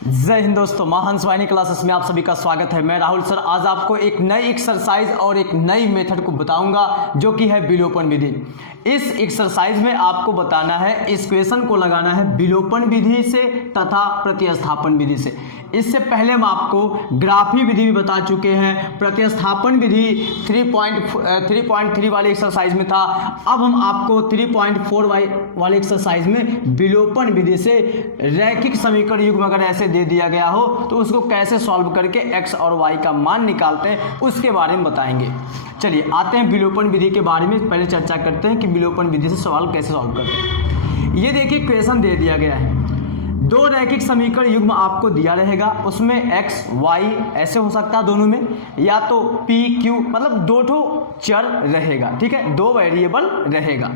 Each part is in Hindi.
जय हिंद दोस्तों, मां हंस वाहिनी क्लासेस में आप सभी का स्वागत है। मैं राहुल सर आज आपको एक नई एक्सरसाइज और एक नई मेथड को बताऊंगा जो कि है विलोपन विधि। इस एक्सरसाइज में आपको बताना है, इस क्वेश्चन को लगाना है विलोपन विधि से तथा प्रतिस्थापन विधि से। इससे पहले हम आपको ग्राफी विधि भी बता चुके हैं, प्रतिस्थापन विधि 3.3 वाली एक्सरसाइज में था। अब हम आपको 3.4 वाले एक्सरसाइज में विलोपन विधि से रैखिक समीकरण युग्म अगर ऐसे दे दिया गया हो तो उसको कैसे सॉल्व करके x और y का मान निकालते हैं उसके बारे में बताएंगे। चलिए आते हैं विलोपन विधि के बारे में, पहले चर्चा करते हैं कि विलोपन विधि से सवाल कैसे सॉल्व करते हैं। ये देखिए क्वेश्चन दे दिया गया है, दो रैखिक समीकरण युग्म आपको दिया रहेगा, उसमें x y ऐसे हो सकता है दोनों में, या तो p q मतलब दो ठो चर रहेगा, ठीक है, दो वेरिएबल रहेगा।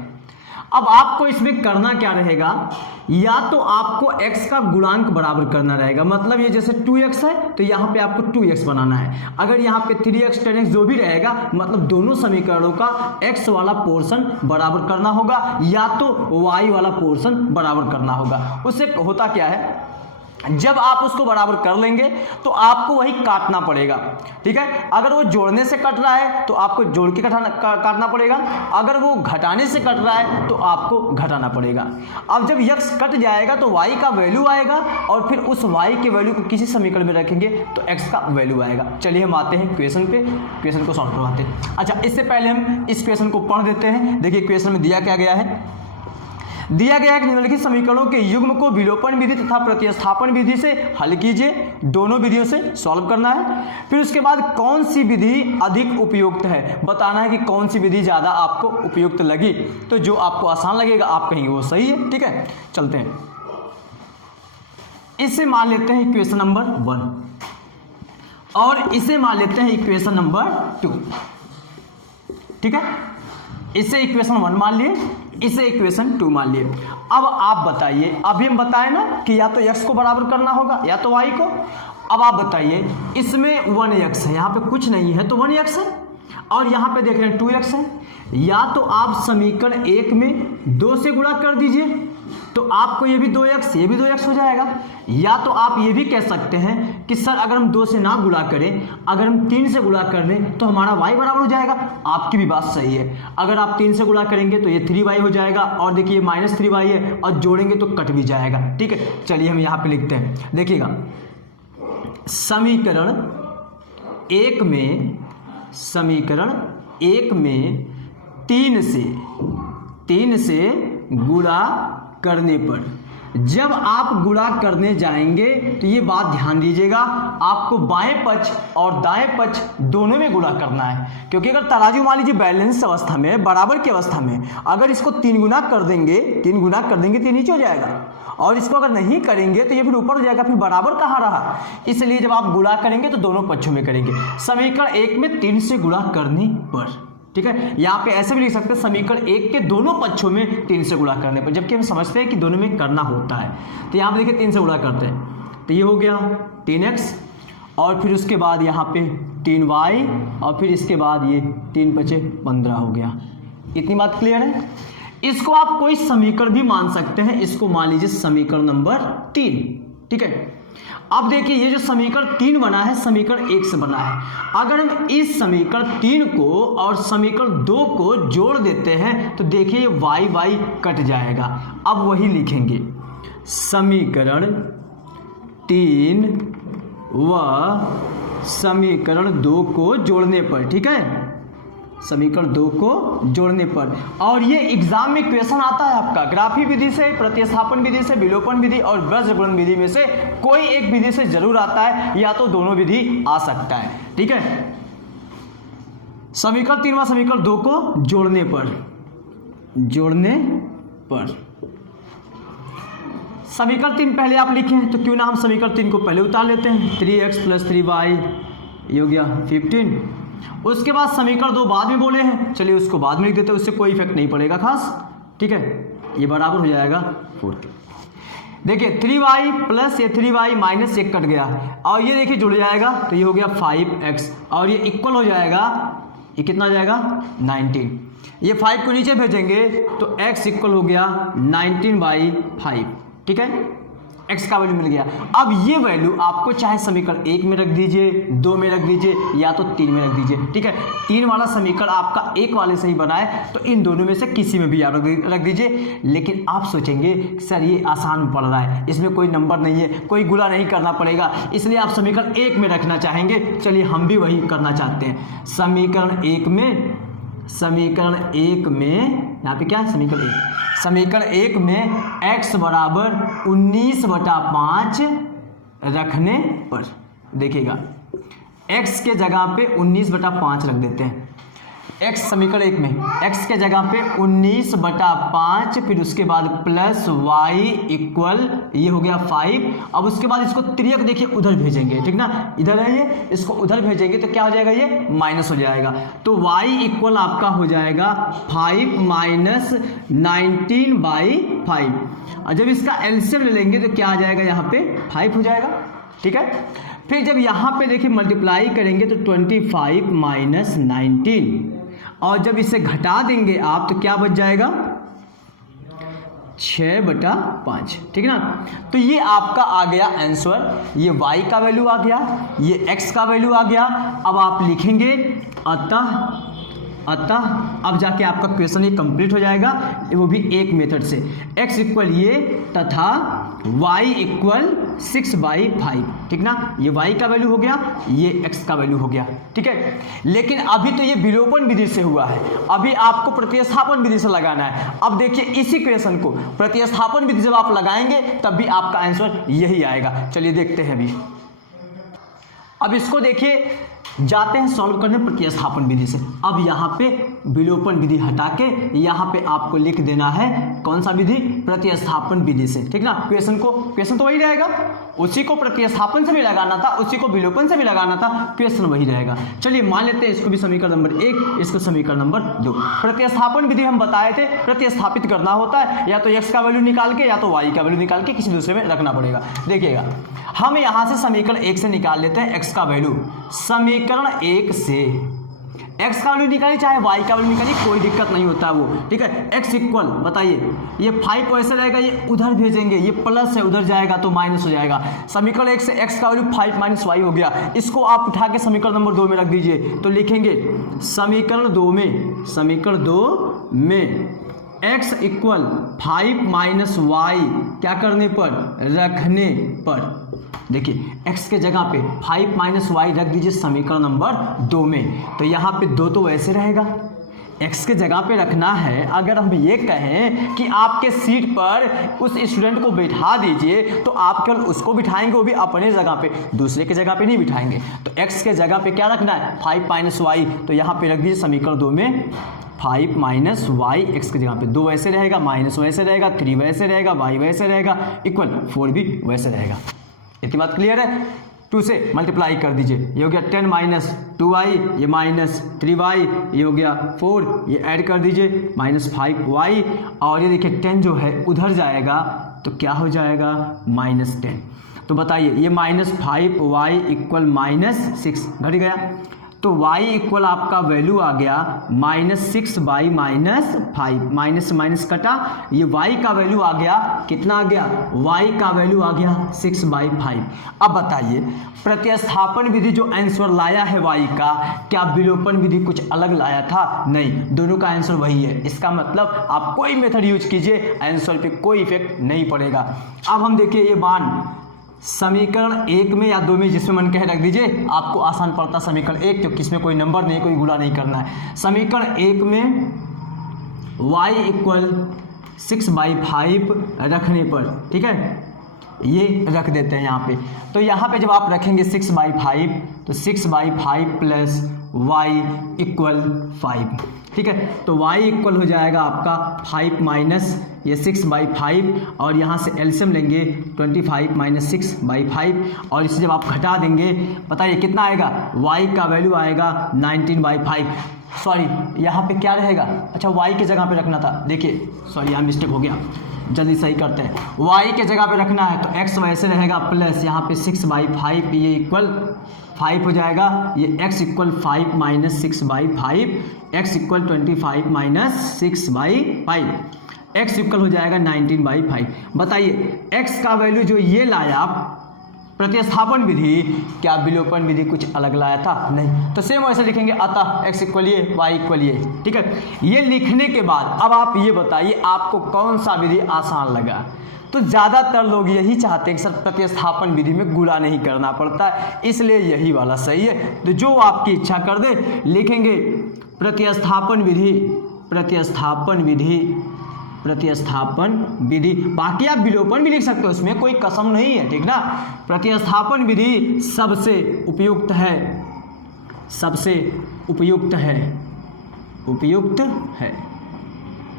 अब आपको इसमें करना क्या रहेगा, या तो आपको x का गुणांक बराबर करना रहेगा, मतलब ये जैसे 2x है तो यहाँ पे आपको 2x बनाना है। अगर यहाँ पे 3x 10x जो भी रहेगा मतलब दोनों समीकरणों का x वाला पोर्शन बराबर करना होगा या तो y वाला पोर्शन बराबर करना होगा। उससे होता क्या है, जब आप उसको बराबर कर लेंगे तो आपको वही काटना पड़ेगा, ठीक है। अगर वो जोड़ने से कट रहा है तो आपको जोड़ के काटना पड़ेगा, अगर वो घटाने से कट रहा है तो आपको घटाना पड़ेगा। अब जब x कट जाएगा तो y का वैल्यू आएगा और फिर उस y के वैल्यू को किसी समीकरण में रखेंगे तो x का वैल्यू आएगा। चलिए हम आते हैं क्वेश्चन पे, क्वेश्चन को सॉल्व करवाते हैं। अच्छा, इससे पहले हम इस क्वेश्चन को पढ़ देते हैं। देखिए क्वेश्चन में दिया क्या गया है, दिया गया है कि निम्नलिखित समीकरणों के युग्म को विलोपन विधि तथा प्रतिस्थापन विधि से हल कीजिए। दोनों विधियों से सॉल्व करना है। फिर उसके बाद कौन सी विधि अधिक उपयुक्त है, बताना है कि कौन सी विधि ज़्यादा आपको उपयुक्त लगी। तो जो आपको आसान लगेगा आप कहेंगे वो सही है, ठीक है। चलते हैं, इसे मान लेते हैं इक्वेशन नंबर 1 और इसे मान लेते हैं इक्वेशन नंबर 2, ठीक है। इसे इक्वेशन 1 मान लिए, इसे इक्वेशन 2 मान लिए। अब आप बताइए, अभी हम बताए ना कि या तो x को बराबर करना होगा या तो y को। अब आप बताइए, इसमें 1x है, यहाँ पे कुछ नहीं है तो 1x है, और यहाँ पे देख रहे हैं 2x है। या तो आप समीकरण 1 में 2 से गुणा कर दीजिए तो आपको ये भी 2x ये भी 2x हो जाएगा। या तो आप ये भी कह सकते हैं कि सर अगर हम 2 से ना गुणा करें, अगर हम 3 से गुणा कर दें तो हमारा y बराबर हो जाएगा। आपकी भी बात सही है, अगर आप 3 से गुणा करेंगे तो ये 3y हो जाएगा, और देखिए -3y है और जोड़ेंगे तो कट भी जाएगा, ठीक है। चलिए हम यहाँ पे लिखते हैं, देखिएगा समीकरण 1 में 3 से गुणा करने पर, जब आप गुणा करने जाएंगे तो ये बात ध्यान दीजिएगा, आपको बाएं पक्ष और दाएं पक्ष दोनों में गुणा करना है। क्योंकि अगर तराजू मान लीजिए बैलेंस अवस्था में, बराबर की अवस्था में, अगर इसको 3 गुना कर देंगे तो ये नीचे हो जाएगा, और इसको अगर नहीं करेंगे तो ये फिर ऊपर हो जाएगा, फिर बराबर कहाँ रहा। इसलिए जब आप गुणा करेंगे तो दोनों पक्षों में करेंगे। समीकरण 1 में 3 से गुणा करने पर, ठीक है। यहाँ पे ऐसे भी लिख सकते हैं समीकरण 1 के दोनों पक्षों में 3 से गुणा करने पर, जबकि हम समझते हैं कि दोनों में करना होता है। तो यहाँ पे देखिए 3 से गुणा करते हैं तो ये हो गया 3x, और फिर उसके बाद यहाँ पे 3y, और फिर इसके बाद ये 3 × 5 = 15 हो गया। इतनी बात क्लियर है। इसको आप कोई समीकरण भी मान सकते हैं, इसको मान लीजिए समीकरण नंबर 3, ठीक है। अब देखिए ये जो समीकरण 3 बना है समीकरण 1 से बना है। अगर हम इस समीकरण 3 को और समीकरण 2 को जोड़ देते हैं तो देखिए y कट जाएगा। अब वही लिखेंगे, समीकरण 3 व समीकरण 2 को जोड़ने पर, ठीक है, समीकरण 2 को जोड़ने पर। और ये एग्जाम में क्वेश्चन आता है आपका ग्राफी विधि से, प्रतिस्थापन विधि से, विलोपन विधि और वज्रगुणन विधि में से कोई एक विधि से जरूर आता है, या तो दोनों विधि आ सकता है, ठीक है। समीकरण 3 व समीकरण 2 को जोड़ने पर समीकरण 3 पहले आप लिखें तो क्यों ना हम समीकरण 3 को पहले उतार लेते हैं। 3x + 3y ये हो गया 15। उसके बाद समीकरण 2 बाद में बोले हैं, चलिए उसको बाद में लिख देते हैं, उससे कोई इफेक्ट नहीं पड़ेगा खास, ठीक है। ये बराबर हो जाएगा 4। देखिए 3y + ये 3y - 1 कट गया, और ये देखिए जुड़ जाएगा तो ये हो गया 5x, और ये इक्वल हो जाएगा, ये कितना हो जाएगा 19। ये 5 को नीचे भेजेंगे तो x इक्वल हो गया 19/5, ठीक है। x का वैल्यू मिल गया। अब ये वैल्यू आपको चाहे समीकरण 1 में रख दीजिए, 2 में रख दीजिए या तो 3 में रख दीजिए, ठीक है। 3 वाला समीकरण आपका 1 वाले से ही बना है, तो इन दोनों में से किसी में भी आप रख दीजिए। लेकिन आप सोचेंगे सर ये आसान पड़ रहा है, इसमें कोई नंबर नहीं है, कोई गुणा नहीं करना पड़ेगा, इसलिए आप समीकरण 1 में रखना चाहेंगे। चलिए हम भी वही करना चाहते हैं। समीकरण 1 में यहाँ पे क्या है, समीकरण 1 में x बराबर 19/5 रखने पर देखिएगा, x के जगह पे 19/5 रख देते हैं। x समीकरण 1 में x के जगह पे 19/5, फिर उसके बाद प्लस y इक्वल ये हो गया 5। अब उसके बाद इसको तिर्यक देखिए उधर भेजेंगे, ठीक ना, इधर है ये, इसको उधर भेजेंगे तो क्या हो जाएगा, ये माइनस हो जाएगा। तो y इक्वल आपका हो जाएगा 5 माइनस 19/5। और जब इसका एलसीएम ले लेंगे तो क्या आ जाएगा, यहाँ पे 5 हो जाएगा, ठीक है। फिर जब यहाँ पे देखिए मल्टीप्लाई करेंगे तो 25 माइनस 19, और जब इसे घटा देंगे आप तो क्या बच जाएगा, 6/5, ठीक ना। तो ये आपका आ गया आंसर, ये y का वैल्यू आ गया, ये x का वैल्यू आ गया। अब आप लिखेंगे अतः अब जाके आपका क्वेश्चन ये कंप्लीट हो जाएगा, वो भी एक मेथड से। x इक्वल ये तथा y इक्वल 6/5, ठीक ना। ये y का वैल्यू हो गया, ये x का वैल्यू हो गया, ठीक है। लेकिन अभी तो ये विलोपन विधि से हुआ है, अभी आपको प्रतिस्थापन विधि से लगाना है। अब देखिए इसी क्वेश्चन को प्रतिस्थापन विधि जब आप लगाएंगे तब भी आपका आंसर यही आएगा। चलिए देखते हैं अभी। अब इसको देखिए, जाते हैं सॉल्व करने प्रतिस्थापन विधि से। अब यहाँ पे विलोपन विधि हटा के यहाँ पे आपको लिख देना है कौन सा विधि, प्रतिस्थापन विधि से, ठीक ना। क्वेश्चन तो वही रहेगा, उसी को प्रतिस्थापन से भी लगाना था, उसी को विलोपन से भी लगाना था, क्वेश्चन वही रहेगा। चलिए मान लेते हैं इसको भी समीकरण नंबर 1, इसको समीकरण नंबर 2। प्रतिस्थापन विधि हम बताए थे, प्रतिस्थापित करना होता है या तो x का वैल्यू निकाल के या तो y का वैल्यू निकाल के किसी दूसरे में रखना पड़ेगा। देखिएगा हम यहाँ से समीकरण 1 से निकाल लेते हैं x का वैल्यू। समीकरण 1 से x का वैल्यू निकालिए चाहे y का वैल्यू निकालिए, कोई दिक्कत नहीं होता है वो, ठीक है। x इक्वल बताइए, ये 5 वैसे रहेगा, ये उधर भेजेंगे, ये प्लस है उधर जाएगा तो माइनस हो जाएगा। समीकरण 1 से x का वैल्यू 5 माइनस y हो गया, इसको आप उठा के समीकरण नंबर 2 में रख दीजिए। तो लिखेंगे समीकरण 2 में x इक्वल 5 माइनस y क्या करने पर, रखने पर। देखिए x के जगह पे 5 माइनस y रख दीजिए समीकरण नंबर 2 में, तो यहाँ पे 2 तो वैसे रहेगा, x के जगह पे रखना है। अगर हम ये कहें कि आपके सीट पर उस स्टूडेंट को बैठा दीजिए तो आप केवल उसको बिठाएंगे, वो भी अपने जगह पे, दूसरे के जगह पे नहीं बिठाएंगे। तो x के जगह पे क्या रखना है, 5 माइनस y, तो यहाँ पे रख दीजिए समीकरण 2 में 5 माइनस y, x के जगह पे 2 वैसे रहेगा, माइनस वैसे रहेगा, 3 वैसे रहेगा, y वैसे रहेगा, इक्वल 4 भी वैसे रहेगा। इतनी बात क्लियर है। 2 से मल्टीप्लाई कर दीजिए, ये हो गया 10 माइनस 2y, ये माइनस 3y, ये हो गया 4, ये ऐड कर दीजिए माइनस 5y, और ये देखिए 10 जो है उधर जाएगा तो क्या हो जाएगा, माइनस 10। तो बताइए ये माइनस 5y इक्वल माइनस 6 घट गया, तो y इक्वल आपका वैल्यू आ गया -6 बाई -5, माइनस से माइनस कटा, ये y का वैल्यू आ गया कितना आ गया, y का वैल्यू आ गया 6/5। अब बताइए प्रतिस्थापन विधि जो आंसर लाया है y का, क्या विलोपन विधि कुछ अलग लाया था, नहीं, दोनों का आंसर वही है। इसका मतलब आप कोई मेथड यूज कीजिए आंसर पे कोई इफेक्ट नहीं पड़ेगा। अब हम देखिए ये मान समीकरण 1 में या 2 में जिसमें मन कहे रख दीजिए, आपको आसान पड़ता समीकरण 1 क्योंकि इसमें कोई नंबर नहीं, कोई गुणा नहीं करना है। समीकरण 1 में y इक्वल 6/5 रखने पर, ठीक है, ये रख देते हैं यहाँ पे। तो यहाँ पे जब आप रखेंगे 6/5 तो 6/5 प्लस y इक्वल 5, ठीक है। तो y इक्वल हो जाएगा आपका 5 माइनस ये 6/5, और यहाँ से एलसीएम लेंगे 25 माइनस 6/5, और इसे जब आप घटा देंगे बताइए कितना आएगा, y का वैल्यू आएगा 19/5। सॉरी यहाँ पे क्या रहेगा, अच्छा y की जगह पे रखना था, देखिए सॉरी यहाँ मिस्टेक हो गया, जल्दी सही करते हैं। y के जगह पे रखना है तो x वैसे रहेगा प्लस यहाँ पे 6/5, ये इक्वल 5 हो जाएगा, ये x equal 5 minus 6/5, x equal 25 minus 6/5। x equal हो जाएगा 19/5। बताइए x का वैल्यू जो ये लाया आप प्रतिस्थापन विधि, क्या विलोपन विधि कुछ अलग लाया था? नहीं। तो सेम वैसे लिखेंगे, अतः x इक्वल ये, y इक्वल ये। ठीक है, ये लिखने के बाद अब आप ये बताइए आपको कौन सा विधि आसान लगा? तो ज़्यादातर लोग यही चाहते हैं कि सर प्रतिस्थापन विधि में गुणा नहीं करना पड़ता है, इसलिए यही वाला सही है। तो जो आपकी इच्छा कर दे, लिखेंगे प्रतिस्थापन विधि, प्रतिस्थापन विधि, प्रतिस्थापन विधि। बाकी आप विलोपन भी लिख सकते हो, उसमें कोई कसम नहीं है, ठीक ना। प्रतिस्थापन विधि सबसे उपयुक्त है, सबसे उपयुक्त है, उपयुक्त है,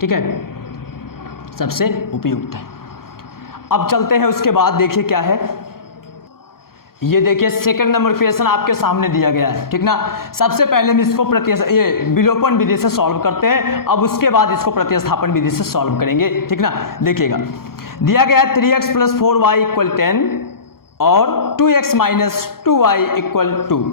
ठीक है, सबसे उपयुक्त है। अब चलते हैं उसके बाद, देखिए क्या है, ये देखिए सेकंड नंबर क्वेश्चन आपके सामने दिया गया है, ठीक ना। सबसे पहले हम इसको ये विलोपन विधि से सॉल्व करते हैं, अब उसके बाद इसको प्रतिस्थापन विधि से सॉल्व करेंगे, ठीक ना। देखिएगा दिया गया है 3x + 4y = 10 और 2x - 2y = 2।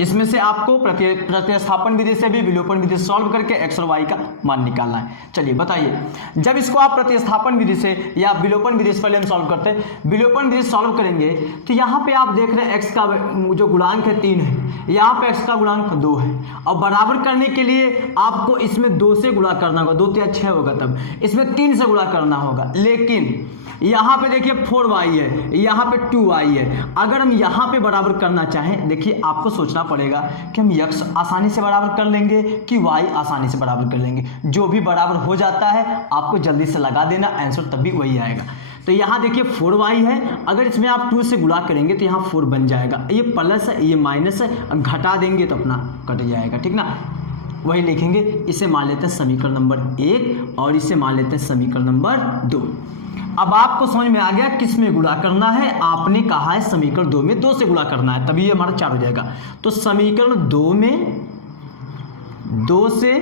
इसमें से आपको प्रतिस्थापन विधि से भी विलोपन विधि से सॉल्व करके x और y का मान निकालना है। चलिए बताइए, जब इसको आप प्रतिस्थापन विधि से या विलोपन विधि से पहले हम सॉल्व करते हैं, विलोपन विधि से सॉल्व करेंगे तो यहाँ पे आप देख रहे हैं x का जो गुणांक है 3 है, यहाँ पे x का गुणांक 2 है, और बराबर करने के लिए आपको इसमें 2 से गुणा करना होगा, 2 × 6 होगा, तब इसमें 3 से गुणा करना होगा। लेकिन यहाँ पे देखिए 4y है, यहाँ पे 2y है। अगर हम यहाँ पे बराबर करना चाहें, देखिए आपको सोचना पड़ेगा कि हम x आसानी से बराबर कर लेंगे कि y आसानी से बराबर कर लेंगे। जो भी बराबर हो जाता है आपको जल्दी से लगा देना, आंसर तब भी वही आएगा। तो यहाँ देखिए 4y है, अगर इसमें आप 2 से गुणा करेंगे तो यहाँ 4 बन जाएगा, ये प्लस है ये माइनस है, घटा देंगे तो अपना कट जाएगा, ठीक ना। वही लिखेंगे, इसे मान लेते हैं समीकरण नंबर 1 और इसे मान लेते हैं समीकरण नंबर 2। अब आपको समझ में आ गया किस में गुणा करना है। आपने कहा है समीकरण 2 में 2 से गुणा करना है, तभी ये हमारा 4 हो जाएगा। तो समीकरण 2 में 2 से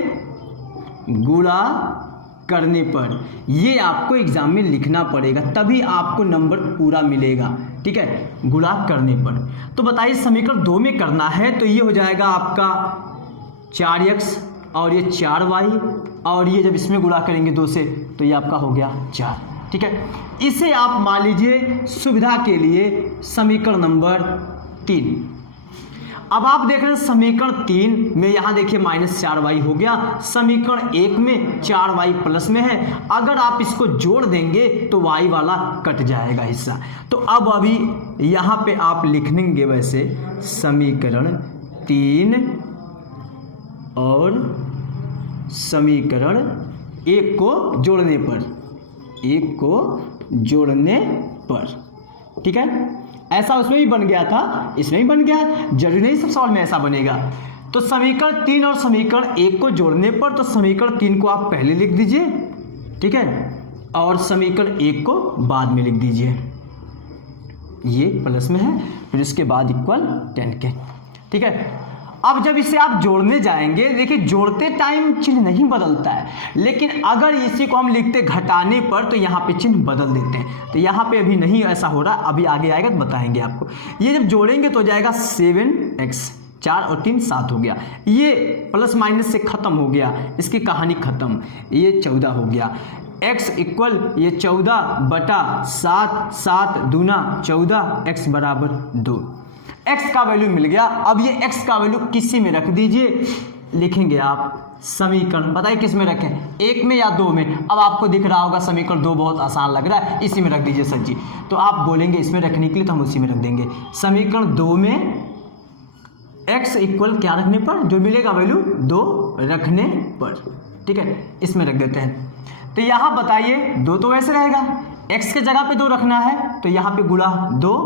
गुणा करने पर ये आपको एग्जाम में लिखना पड़ेगा, तभी आपको नंबर पूरा मिलेगा, ठीक है, गुणा करने पर। तो बताइए समीकरण 2 में करना है तो ये हो जाएगा आपका 4x और ये 4y, और ये जब इसमें गुणा करेंगे 2 से तो ये आपका हो गया 4, ठीक है। इसे आप मान लीजिए सुविधा के लिए समीकरण नंबर 3। अब आप देख रहे हैं समीकरण 3 में यहाँ देखिए -4y हो गया, समीकरण 1 में 4y प्लस में है, अगर आप इसको जोड़ देंगे तो y वाला कट जाएगा हिस्सा। तो अब अभी यहाँ पे आप लिख देंगे वैसे समीकरण 3 और समीकरण 1 को जोड़ने पर, 1 को जोड़ने पर, ठीक है। ऐसा उसमें भी बन गया था, इसमें भी बन गया, जरूरी नहीं सब सवाल में ऐसा बनेगा। तो समीकरण 3 और समीकरण 1 को जोड़ने पर, तो समीकरण 3 को आप पहले लिख दीजिए, ठीक है, और समीकरण 1 को बाद में लिख दीजिए, ये प्लस में है, फिर उसके बाद इक्वल 10 के, ठीक है। अब जब इसे आप जोड़ने जाएंगे, देखिए जोड़ते टाइम चिन्ह नहीं बदलता है, लेकिन अगर इसी को हम लिखते घटाने पर तो यहाँ पे चिन्ह बदल देते हैं। तो यहाँ पे अभी नहीं ऐसा हो रहा, अभी आगे आएगा तो बताएंगे आपको। ये जब जोड़ेंगे तो जाएगा 7x, 4 और 3 7 हो गया, ये प्लस माइनस से खत्म हो गया, इसकी कहानी खत्म, ये 14 हो गया। x इक्वल ये 14/7, 7 दूना 14, x बराबर 2। x का वैल्यू मिल गया। अब ये x का वैल्यू किसी में रख दीजिए, लिखेंगे आप समीकरण, बताइए किस में रखें, 1 में या 2 में। अब आपको दिख रहा होगा समीकरण 2 बहुत आसान लग रहा है, इसी में रख दीजिए सर जी। तो आप बोलेंगे इसमें रखने के लिए, तो हम उसी में रख देंगे। समीकरण 2 में x इक्वल क्या रखने पर, जो मिलेगा वैल्यू 2 रखने पर, ठीक है, इसमें रख देते हैं। तो यहाँ बताइए 2 तो वैसे रहेगा, x के जगह पे 2 रखना है, तो यहाँ पे गुणा 2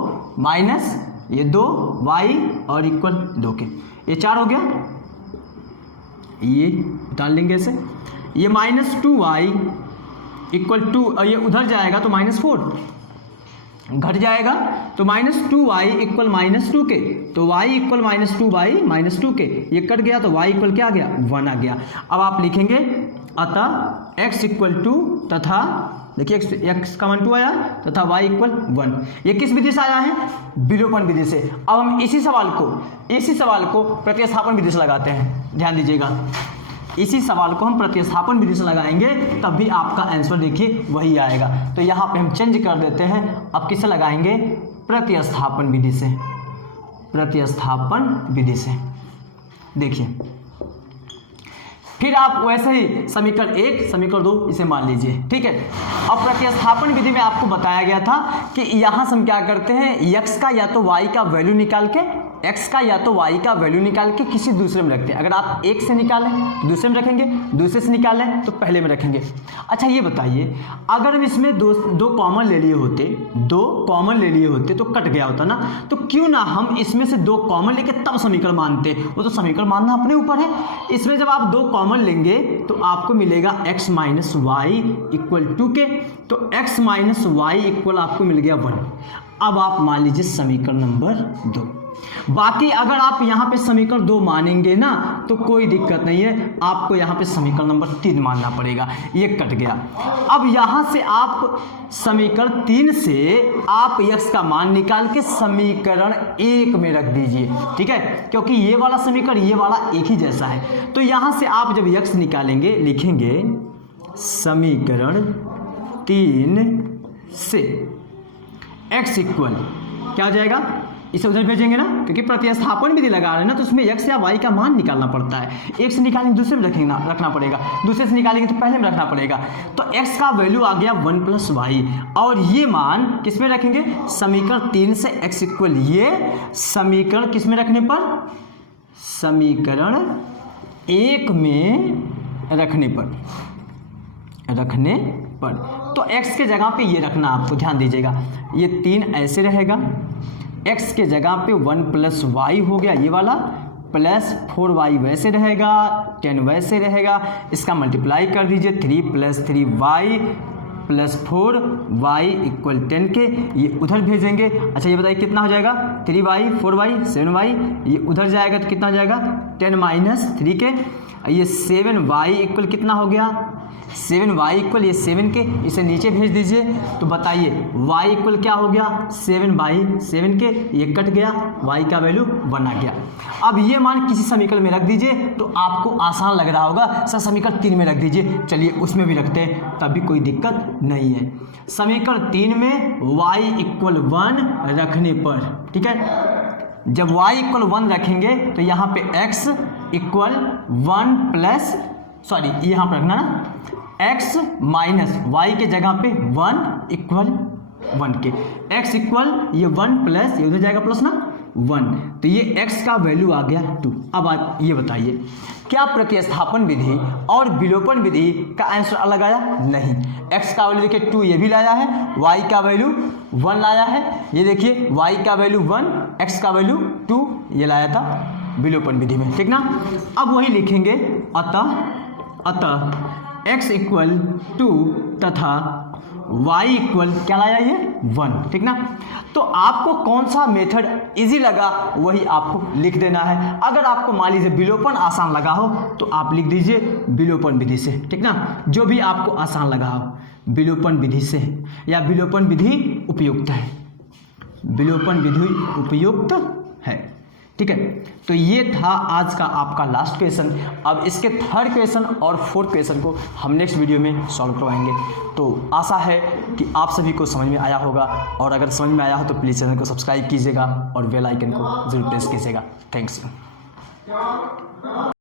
माइनस ये 2y और इक्वल 2 के, ये 4 हो गया, ये डाल लेंगे ऐसे, ये -2y इक्वल 2, और ये उधर जाएगा तो -4 घट जाएगा, तो -2y इक्वल -2 के, तो y इक्वल -2y -2 के, ये कट गया तो y इक्वल क्या आ गया, 1 आ गया। अब आप लिखेंगे अतः x इक्वल 2 तथा देखिए x का मान 2 आया तथा y इक्वल 1। ये किस विधि से आया है, विलोपन विधि से। अब हम इसी सवाल को प्रतिस्थापन विधि से लगाते हैं, ध्यान दीजिएगा। इसी सवाल को हम प्रतिस्थापन विधि से लगाएंगे तब भी आपका आंसर देखिए वही आएगा। तो यहाँ पे हम चेंज कर देते हैं, अब किससे लगाएंगे, प्रतिस्थापन विधि से, प्रतिस्थापन विधि से। देखिए फिर आप वैसे ही समीकरण 1 समीकरण 2 इसे मान लीजिए, ठीक है। अब प्रतिस्थापन विधि में आपको बताया गया था कि यहां से हम क्या करते हैं, x का या तो y का वैल्यू निकाल के, x का या तो y का वैल्यू निकाल के किसी दूसरे में रखते हैं। अगर आप एक से निकालें तो दूसरे में रखेंगे, दूसरे से निकालें तो पहले में रखेंगे। अच्छा ये बताइए, अगर हम इसमें दो कॉमन ले लिए होते, दो कॉमन ले लिए होते तो कट गया होता ना, तो क्यों ना हम इसमें से दो कॉमन लेके तब समीकरण मानते। वो तो समीकरण मानना अपने ऊपर है। इसमें जब आप दो कॉमन लेंगे तो आपको मिलेगा x minus y equal to k, तो x माइनस वाई इक्वल आपको मिल गया 1। अब आप मान लीजिए समीकरण नंबर 2। बाकी अगर आप यहाँ पे समीकरण 2 मानेंगे ना तो कोई दिक्कत नहीं है, आपको यहाँ पे समीकरण नंबर 3 मानना पड़ेगा, ये कट गया। अब यहाँ से आप समीकरण 3 से आप x का मान निकाल के समीकरण 1 में रख दीजिए, ठीक है, क्योंकि ये वाला समीकरण ये वाला एक ही जैसा है। तो यहाँ से आप जब x निकालेंगे, लिखेंगे समीकरण 3 से x इक्वल क्या हो जाएगा, इसे उधर भेजेंगे ना, क्योंकि प्रतिस्थापन विधि लगा रहे हैं ना, तो उसमें x या y का मान निकालना पड़ता है। एक से निकालेंगे दूसरे में रखना पड़ेगा, दूसरे से निकालेंगे तो पहले में रखना पड़ेगा। तो x का वैल्यू आ गया 1 प्लस वाई, और ये मान किस में रखेंगे, समीकरण 3 से x इक्वल, ये समीकरण किस में रखने पर, समीकरण 1 में रखने पर। तो x के जगह पे ये रखना, आपको ध्यान दीजिएगा, ये 3 ऐसे रहेगा, x के जगह पे 1 प्लस वाई हो गया ये वाला, प्लस 4y वैसे रहेगा, 10 वैसे रहेगा, इसका मल्टीप्लाई कर दीजिए, 3 plus 3y plus 4y equal 10 के, ये उधर भेजेंगे। अच्छा ये बताइए कितना हो जाएगा, 3y 4y 7y, ये उधर जाएगा तो कितना हो जाएगा, 10 माइनस 3 के, ये 7y इक्वल कितना हो गया, 7y इक्वल ये 7 के, इसे नीचे भेज दीजिए। तो बताइए y इक्वल क्या हो गया, 7/7 के, ये कट गया, y का वैल्यू 1 आ गया। अब ये मान किसी समीकरण में रख दीजिए, तो आपको आसान लग रहा होगा, सर समीकरण 3 में रख दीजिए, चलिए उसमें भी रखते हैं, तब भी कोई दिक्कत नहीं है। समीकरण 3 में y इक्वल 1 रखने पर, ठीक है, जब y इक्वल 1 रखेंगे तो यहाँ पे x इक्वल 1 प्लस, सॉरी यहाँ पर रखना ना, x माइनस वाई के जगह पे 1 इक्वल 1 के, x इक्वल ये 1 प्लस ये उधर जाएगा प्लस ना 1, तो ये x का वैल्यू आ गया 2। अब आप ये बताइए, क्या प्रतिस्थापन विधि और विलोपन विधि का आंसर अलग आया, नहीं। x का वैल्यू देखिए 2 ये भी लाया है, y का वैल्यू 1 लाया है, ये देखिए y का वैल्यू 1, x का वैल्यू 2 ये लाया था विलोपन विधि में, ठीक ना। अब वही लिखेंगे, अतः x इक्वल 2 तथा y इक्वल क्या लाया ये 1, ठीक ना। तो आपको कौन सा मेथड इजी लगा वही आपको लिख देना है। अगर आपको मान लीजिए विलोपन आसान लगा हो तो आप लिख दीजिए विलोपन विधि से, ठीक ना, जो भी आपको आसान लगा हो विलोपन विधि से, या विलोपन विधि उपयुक्त है, विलोपन विधि उपयुक्त है, ठीक है। तो ये था आज का आपका लास्ट क्वेश्चन। अब इसके थर्ड क्वेश्चन और फोर्थ क्वेश्चन को हम नेक्स्ट वीडियो में सॉल्व करवाएंगे। तो आशा है कि आप सभी को समझ में आया होगा, और अगर समझ में आया हो तो प्लीज़ चैनल को सब्सक्राइब कीजिएगा और बेल आइकन को जरूर प्रेस कीजिएगा। थैंक्स।